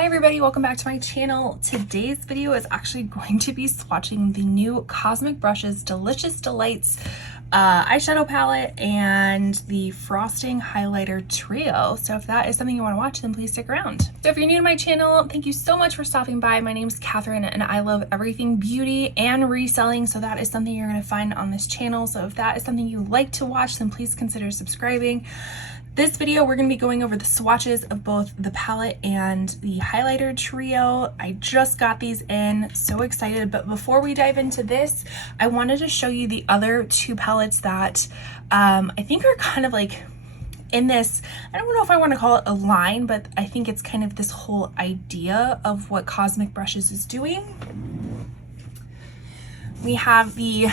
Hi everybody, welcome back to my channel. Today's video is actually going to be swatching the new Cosmic Brushes Delicious Delights eyeshadow palette and the Frosting Highlighter Trio. So if that is something you want to watch, then please stick around. So if you're new to my channel, thank you so much for stopping by. My name is Catherine and I love everything beauty and reselling. So that is something you're going to find on this channel. So if that is something you like to watch, then please consider subscribing. This video, we're going to be going over the swatches of both the palette and the highlighter trio. I just got these in, so excited. But before we dive into this, I wanted to show you the other two palettes that I think are kind of like in this, I don't know if I want to call it a line, but I think it's kind of this whole idea of what Cosmic Brushes is doing. We have the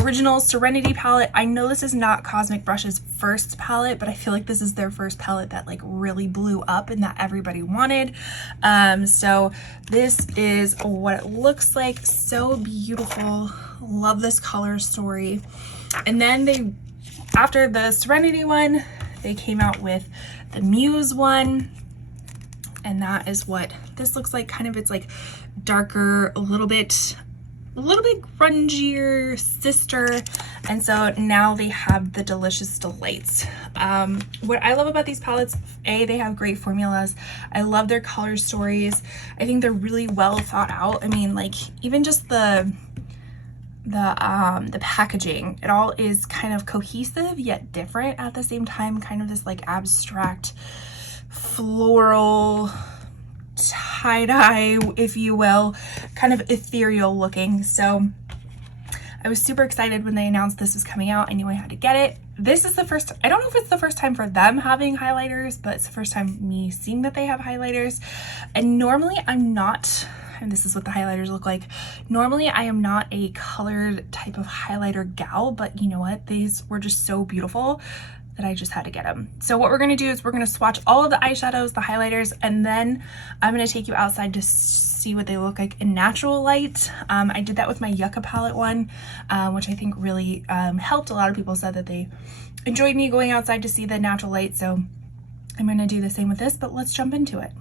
original Serenity palette. I know this is not Cosmic Brushes' first palette, but I feel like this is their first palette that like really blew up and that everybody wanted. So this is what it looks like. So beautiful. Love this color story. And then after the Serenity one, they came out with the Muse one. And that is what this looks like. Kind of, it's like darker, a little bit grungier sister. And so now they have the Delicious Delights. What I love about these palettes, they have great formulas. I love their color stories. I think they're really well thought out. I mean, like even just the packaging, it all is kind of cohesive yet different at the same time, kind of this like abstract floral tie-dye, if you will, kind of ethereal looking. So I was super excited when they announced this was coming out. I knew I had to get it. This is the first, I don't know if it's the first time for them having highlighters, but it's the first time me seeing that they have highlighters. And normally I'm not, and this is what the highlighters look like. Normally I am not a colored type of highlighter gal, but you know what? These were just so beautiful that I just had to get them. So what we're gonna do is we're gonna swatch all of the eyeshadows, the highlighters, and then I'm gonna take you outside to see what they look like in natural light. I did that with my Yucca palette one, which I think really helped. A lot of people said that they enjoyed me going outside to see the natural light. So I'm gonna do the same with this, but let's jump into it.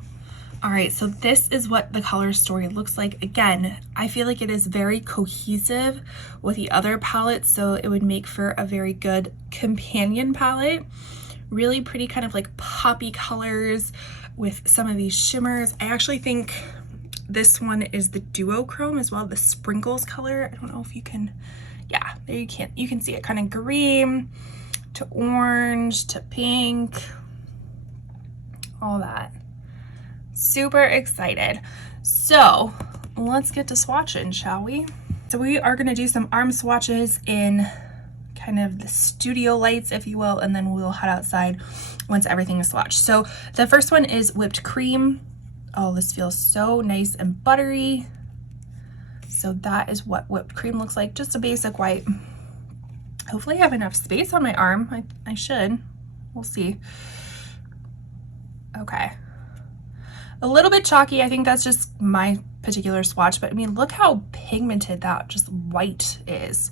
All right, so this is what the color story looks like. Again, I feel like it is very cohesive with the other palettes, so it would make for a very good companion palette. Really pretty kind of like poppy colors with some of these shimmers. I actually think this one is the duochrome as well, the sprinkles color. I don't know if you can, yeah, there you can see it, kind of green to orange to pink, all that. Super excited. So let's get to swatching, shall we? So we are going to do some arm swatches in kind of the studio lights, if you will, and then we'll head outside once everything is swatched. So the first one is whipped cream. Oh, this feels so nice and buttery. So that is what whipped cream looks like, just a basic white. Hopefully I have enough space on my arm. I should. We'll see. Okay. A little bit chalky. I think that's just my particular swatch, but I mean, look how pigmented that just white is.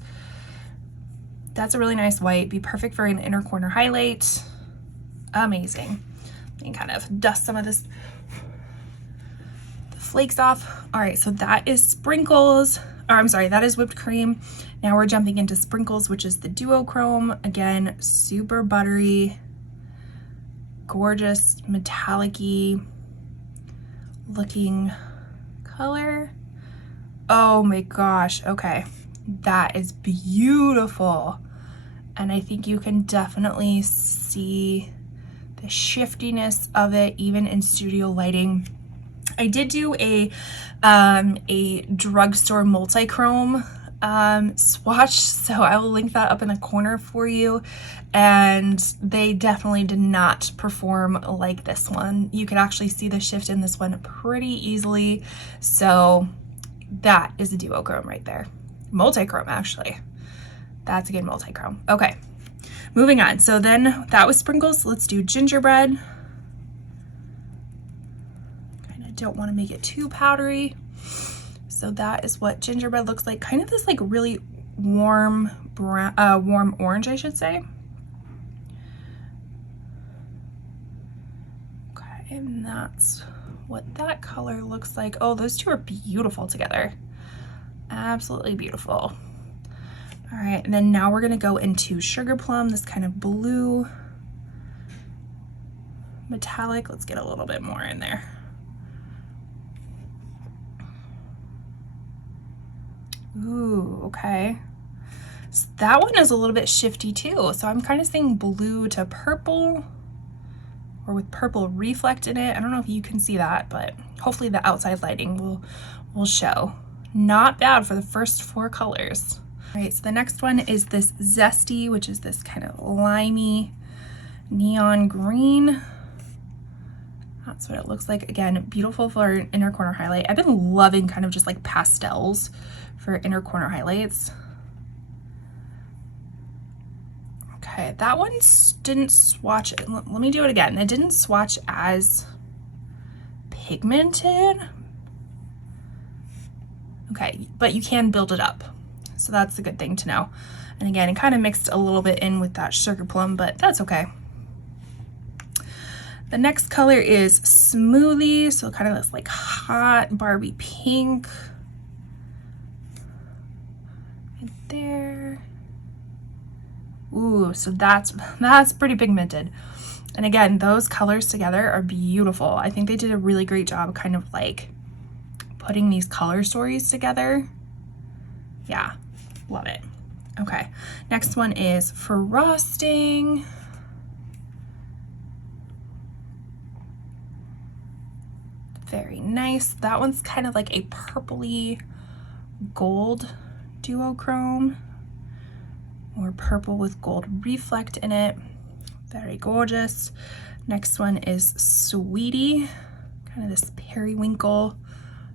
That's a really nice white. Be perfect for an inner corner highlight. Amazing. And kind of dust some of the flakes off. All right, so that is sprinkles, or I'm sorry, that is whipped cream. Now we're jumping into sprinkles, which is the duochrome. Again, super buttery, gorgeous, metallic-y looking color. Oh my gosh. Okay, that is beautiful, and I think you can definitely see the shiftiness of it even in studio lighting. I did do a drugstore multi-chrome swatch, so I will link that up in the corner for you, and they definitely did not perform like this one. You can actually see the shift in this one pretty easily. So that is a duochrome right there. Multi-chrome, actually. That's a good multi-chrome. Okay, moving on. So then that was sprinkles. Let's do gingerbread. Kind of don't want to make it too powdery. So that is what gingerbread looks like. Kind of this like really warm brown, warm orange, I should say. Okay, and that's what that color looks like. Oh, those two are beautiful together. Absolutely beautiful. All right, and then now we're gonna go into Sugar Plum, this kind of blue metallic. Let's get a little bit more in there. Ooh, okay. So that one is a little bit shifty too. So I'm kind of seeing blue to purple, or with purple reflect in it. I don't know if you can see that, but hopefully the outside lighting will show. Not bad for the first 4 colors. All right, so the next one is this Zesty, which is this kind of limey neon green. That's what it looks like. Again, beautiful for an inner corner highlight. I've been loving kind of just like pastels for inner corner highlights. Okay, that one didn't swatch. Let me do it again. It didn't swatch as pigmented. Okay, but you can build it up. So that's a good thing to know. And again, it kind of mixed a little bit in with that Sugar Plum, but that's okay. The next color is Smoothie, so kind of this like hot Barbie pink. Right there. Ooh, so that's pretty pigmented. And again, those colors together are beautiful. I think they did a really great job kind of like putting these color stories together. Yeah, love it. Okay, next one is Frosting. Very nice. That one's kind of like a purpley gold duochrome, or purple with gold reflect in it. Very gorgeous. Next one is Sweetie, kind of this periwinkle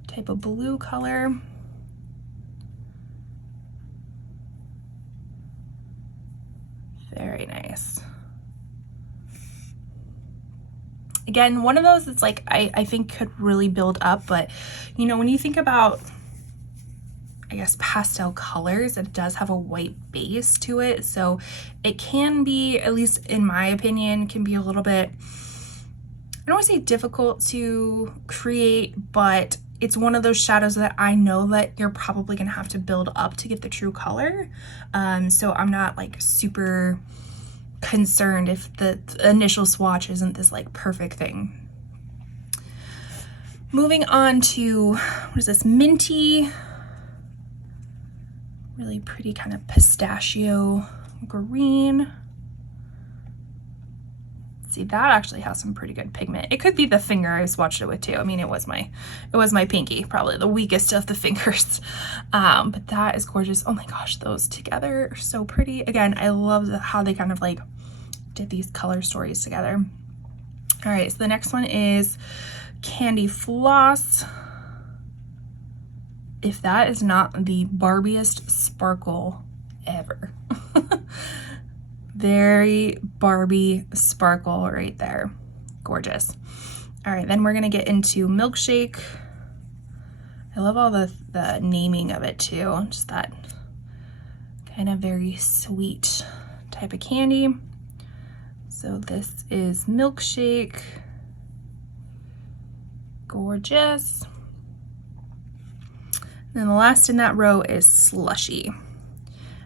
type of blue color. Very nice. Again, one of those that's like, I think could really build up, but you know, when you think about, I guess, pastel colors, it does have a white base to it. So it can be, at least in my opinion, can be a little bit, I don't want to say difficult to create, but it's one of those shadows that I know that you're probably going to have to build up to get the true color. So I'm not like super concerned if the initial swatch isn't this like perfect thing. Moving on to, what is this, Minty. Really pretty kind of pistachio green. See, that actually has some pretty good pigment. It could be the finger I swatched it with too. I mean, it was my pinky, probably the weakest of the fingers. But that is gorgeous. Oh my gosh, those together are so pretty. Again, I love how they kind of like did these color stories together. All right, so the next one is Candy Floss. If that is not the Barbiest sparkle ever. Very Barbie sparkle right there. Gorgeous. All right, then we're gonna get into Milkshake. I love all the naming of it too. Just that kind of very sweet type of candy. So this is Milkshake. Gorgeous. And then the last in that row is Slushy.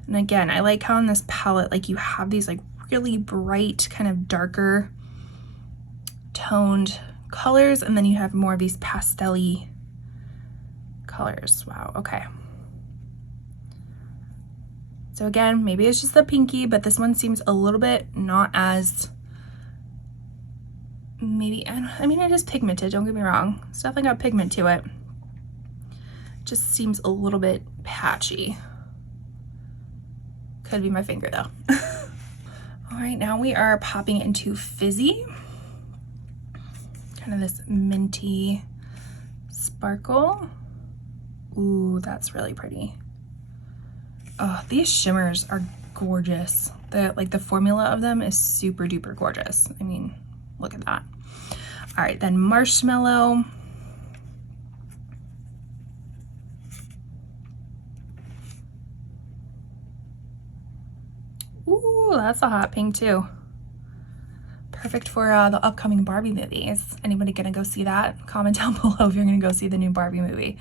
And again, I like how on this palette, like you have these like really bright, kind of darker toned colors, and then you have more of these pastel-y colors. Wow, okay. So again, maybe it's just the pinky, but this one seems a little bit not as, maybe, I mean, it is pigmented, don't get me wrong. It's definitely got pigment to it. Just seems a little bit patchy. Could be my finger though. All right, now we are popping into Fizzy. Kind of this minty sparkle. Ooh, that's really pretty. Oh, these shimmers are gorgeous. The formula of them is super duper gorgeous. I mean, look at that. All right, then Marshmallow. Ooh, that's a hot pink too. perfect for the upcoming Barbie movies. Anybody gonna go see that? Comment down below if you're gonna go see the new Barbie movie.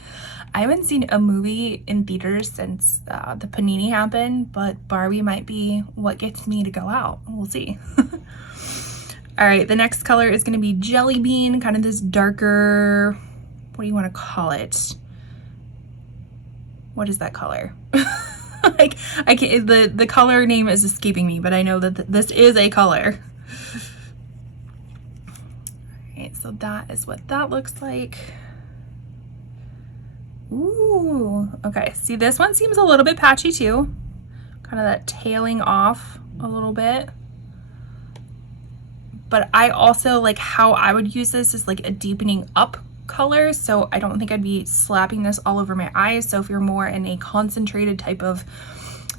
I haven't seen a movie in theaters since the Panini happened, but Barbie might be what gets me to go out. We'll see. All right, the next color is gonna be Jelly Bean, kind of this darker, what do you wanna call it? What is that color? Like, I can't, the color name is escaping me, but I know that this is a color. All right, so that is what that looks like. Ooh, okay. See, this one seems a little bit patchy too. Kind of that tailing off a little bit. But I also like how I would use this is like a deepening up color, so I don't think I'd be slapping this all over my eyes. So if you're more in a concentrated type of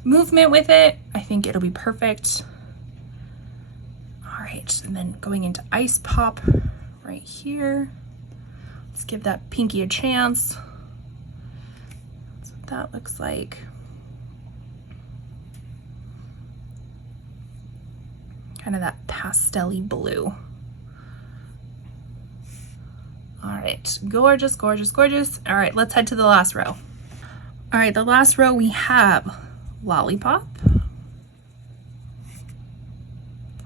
movement with it, I think it'll be perfect. All right, and then going into Ice Pop right here. Let's give that pinky a chance. That's what that looks like. Kind of that pastel-y blue. All right, gorgeous, gorgeous, gorgeous. All right, let's head to the last row. All right, the last row we have Lollipop.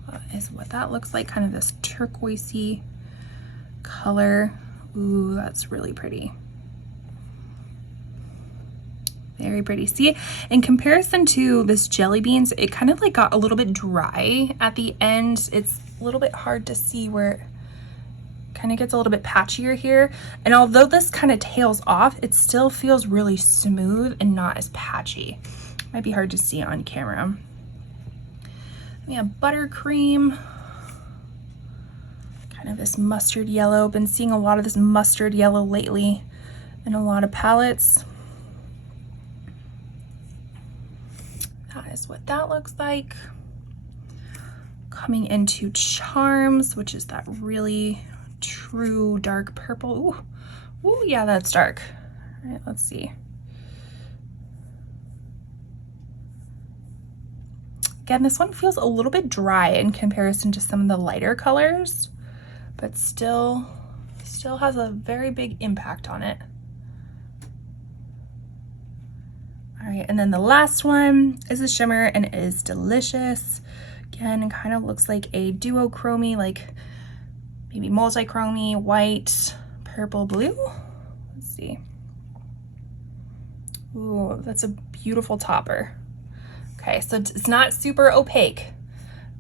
That is what that looks like, kind of this turquoisey color. Ooh, that's really pretty. Very pretty. See, in comparison to this Jelly Beans, it kind of like got a little bit dry at the end. It's a little bit hard to see where it kind of gets a little bit patchier here. And although this kind of tails off, it still feels really smooth and not as patchy. Might be hard to see on camera. We have Buttercream. Kind of this mustard yellow. Been seeing a lot of this mustard yellow lately in a lot of palettes. That is what that looks like. Coming into Charms, which is that really true dark purple. Ooh, ooh, yeah, that's dark. All right, let's see. Again, this one feels a little bit dry in comparison to some of the lighter colors, but still has a very big impact on it. All right, and then the last one is a shimmer and it is Delicious. Again, it kind of looks like a duochrome, like maybe multi-chrome, white, purple, blue. Let's see. Ooh, that's a beautiful topper. Okay, so it's not super opaque,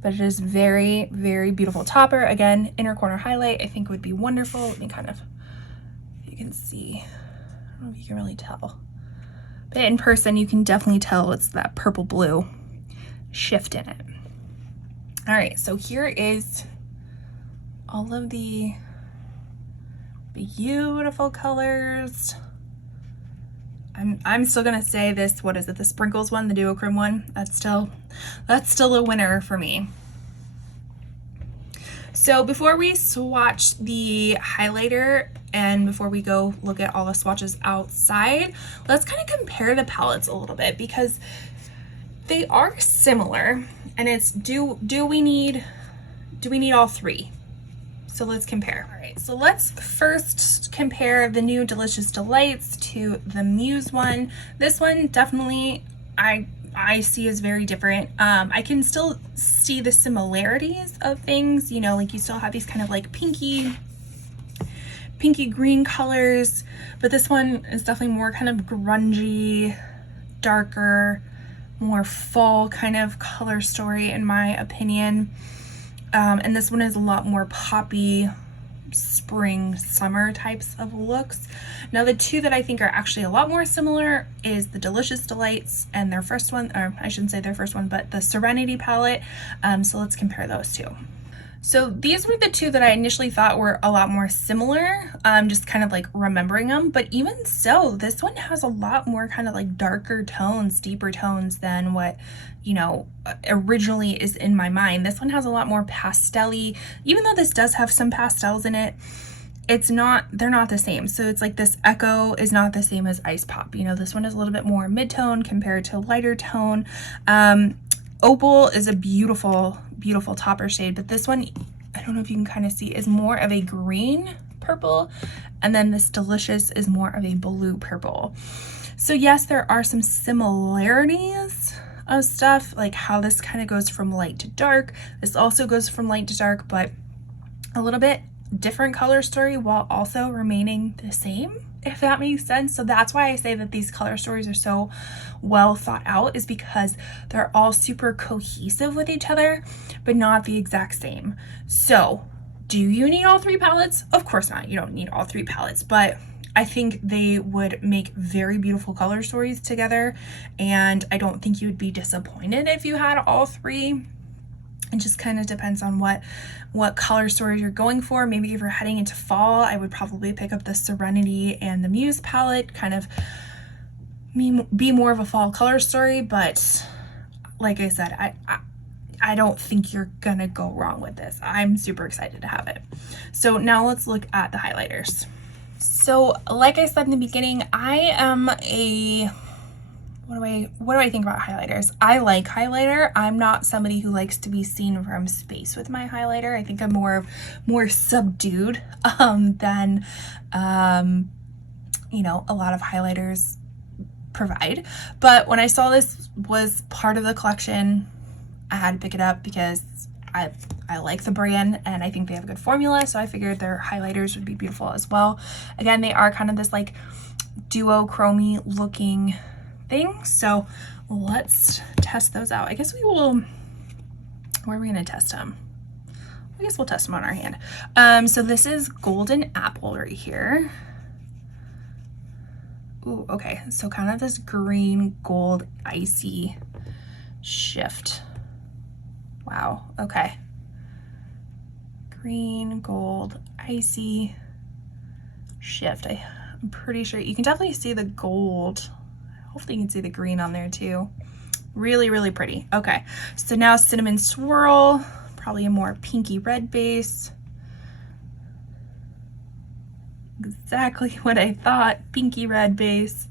but it is very, very beautiful topper. Again, inner corner highlight I think would be wonderful. Let me kind of, you can see, I don't know if you can really tell. But in person, you can definitely tell it's that purple blue shift in it. All right, so here is all of the beautiful colors. I'm still gonna say this, what is it, the Sprinkles one, the duochrome one, that's still a winner for me. So before we swatch the highlighter and before we go look at all the swatches outside, let's kind of compare the palettes a little bit because they are similar, and it's do we need all three? So let's compare. All right, so let's first compare the new Delicious Delights to the Muse one. This one definitely I see is very different. I can still see the similarities of things, you know, like you still have these kind of like pinky green colors, but this one is definitely more kind of grungy, darker, more fall kind of color story in my opinion. And this one is a lot more poppy, spring, summer types of looks. Now the two that I think are actually a lot more similar is the Delicious Delights and their first one, or I shouldn't say their first one, but the Serenity palette. So let's compare those two. So these were the two that I initially thought were a lot more similar, just kind of like remembering them. But even so, this one has a lot more kind of like darker tones, deeper tones than what, you know, originally is in my mind. This one has a lot more pastel-y. Even though this does have some pastels in it, they're not the same. So it's like this Echo is not the same as Ice Pop. You know, this one is a little bit more mid-tone compared to lighter tone. Opal is a beautiful, beautiful topper shade, but this one don't know if you can kind of see, is more of a green purple, and then this Delicious is more of a blue purple. So yes, there are some similarities of stuff, like how this kind of goes from light to dark. This also goes from light to dark, but a little bit different color story while also remaining the same, if that makes sense. So that's why I say that these color stories are so well thought out, is because they're all super cohesive with each other, but not the exact same. So do you need all 3 palettes? Of course not. You don't need all 3 palettes, but I think they would make very beautiful color stories together, and I don't think you would be disappointed if you had all 3. It just kind of depends on what color stories you're going for. Maybe if you're heading into fall, I would probably pick up the Serenity and the Muse palette, kind of be more of a fall color story. But like I said, I don't think you're gonna go wrong with this. I'm super excited to have it. So now let's look at the highlighters. So like I said in the beginning, I am a, what do I think about highlighters? I like highlighter. I'm not somebody who likes to be seen from space with my highlighter. I think I'm more subdued than you know, a lot of highlighters provide. But when I saw this was part of the collection, I had to pick it up because I like the brand and I think they have a good formula, so I figured their highlighters would be beautiful as well. Again, they are kind of this like duochrome looking thing, so let's test those out. I guess we will, where are we going to test them? I guess we'll test them on our hand. So this is Golden Apple right here. Ooh, okay, so kind of this green gold icy shift. Wow, okay. Green, gold, icy shift. I'm pretty sure you can definitely see the gold. Hopefully you can see the green on there too. Really, really pretty. Okay, so now Cinnamon Swirl, probably a more pinky red base. Exactly what I thought, pinky red base.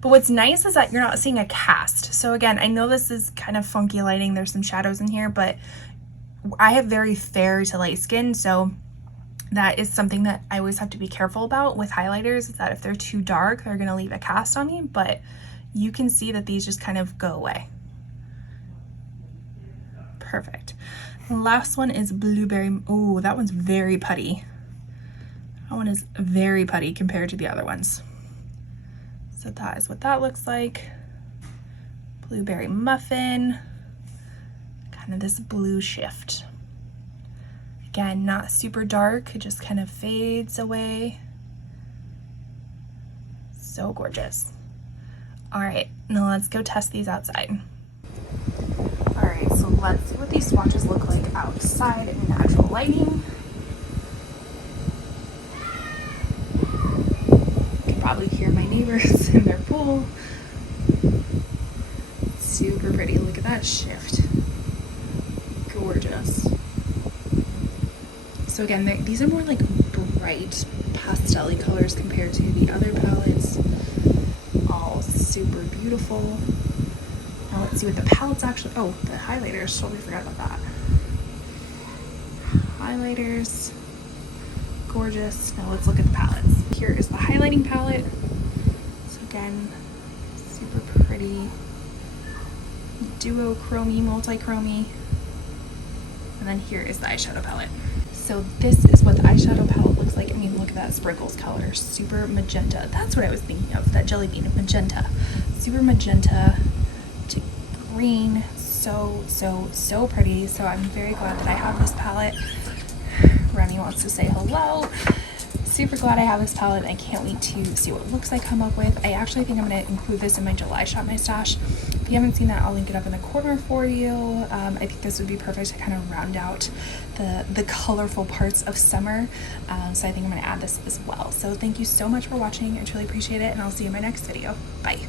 But what's nice is that you're not seeing a cast. So again, I know this is kind of funky lighting. There's some shadows in here, but I have very fair to light skin. So that is something that I always have to be careful about with highlighters, is that if they're too dark, they're gonna leave a cast on me, but you can see that these just kind of go away. Perfect. The last one is Blueberry. Oh, that one's very putty. That one is very putty compared to the other ones. So that is what that looks like. Blueberry Muffin, kind of this blue shift. Again, not super dark, it just kind of fades away. So gorgeous. All right, now let's go test these outside. All right, so let's see what these swatches look like outside in natural lighting. Probably hear my neighbors in their pool. Super pretty. Look at that shift. Gorgeous. So again, these are more like bright pastel-y colors compared to the other palettes. All super beautiful. Now let's see what the palettes actually, oh, the highlighters, totally forgot about that. Highlighters. Gorgeous. Now let's look at the palettes. Here is the highlighting palette. So again, super pretty. Duochrome, multi-chrome. And then here is the eyeshadow palette. So this is what the eyeshadow palette looks like. I mean, look at that sprinkles color. Super magenta. That's what I was thinking of, that jelly bean, magenta. Super magenta to green. So, so, so pretty. So I'm very glad that I have this palette. Remy wants to say hello. Super glad I have this palette. I can't wait to see what looks I come up with. I actually think I'm going to include this in my July Shop My Stash. If you haven't seen that, I'll link it up in the corner for you. I think this would be perfect to kind of round out the colorful parts of summer. So I think I'm going to add this as well. So thank you so much for watching. I truly appreciate it, and I'll see you in my next video. Bye.